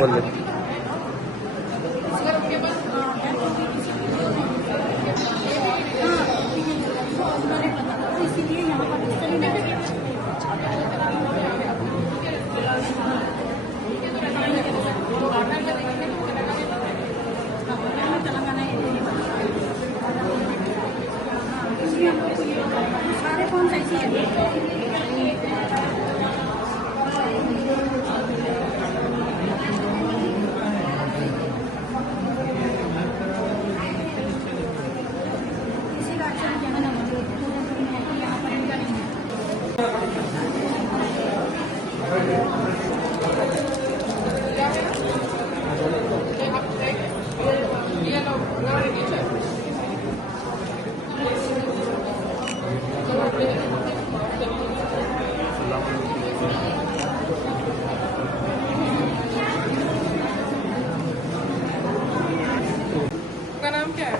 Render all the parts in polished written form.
बोल ले। इसीलिए यहाँ पर तेलंगाना सारे कौन सा ऐसी है। का नाम क्या है?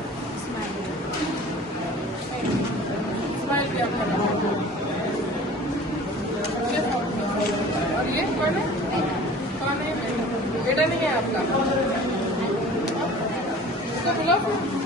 स्माइल क्या आपका नाम? और ये कौन है? कौन है? बेटा नहीं है आपका? इसको बुलाओ।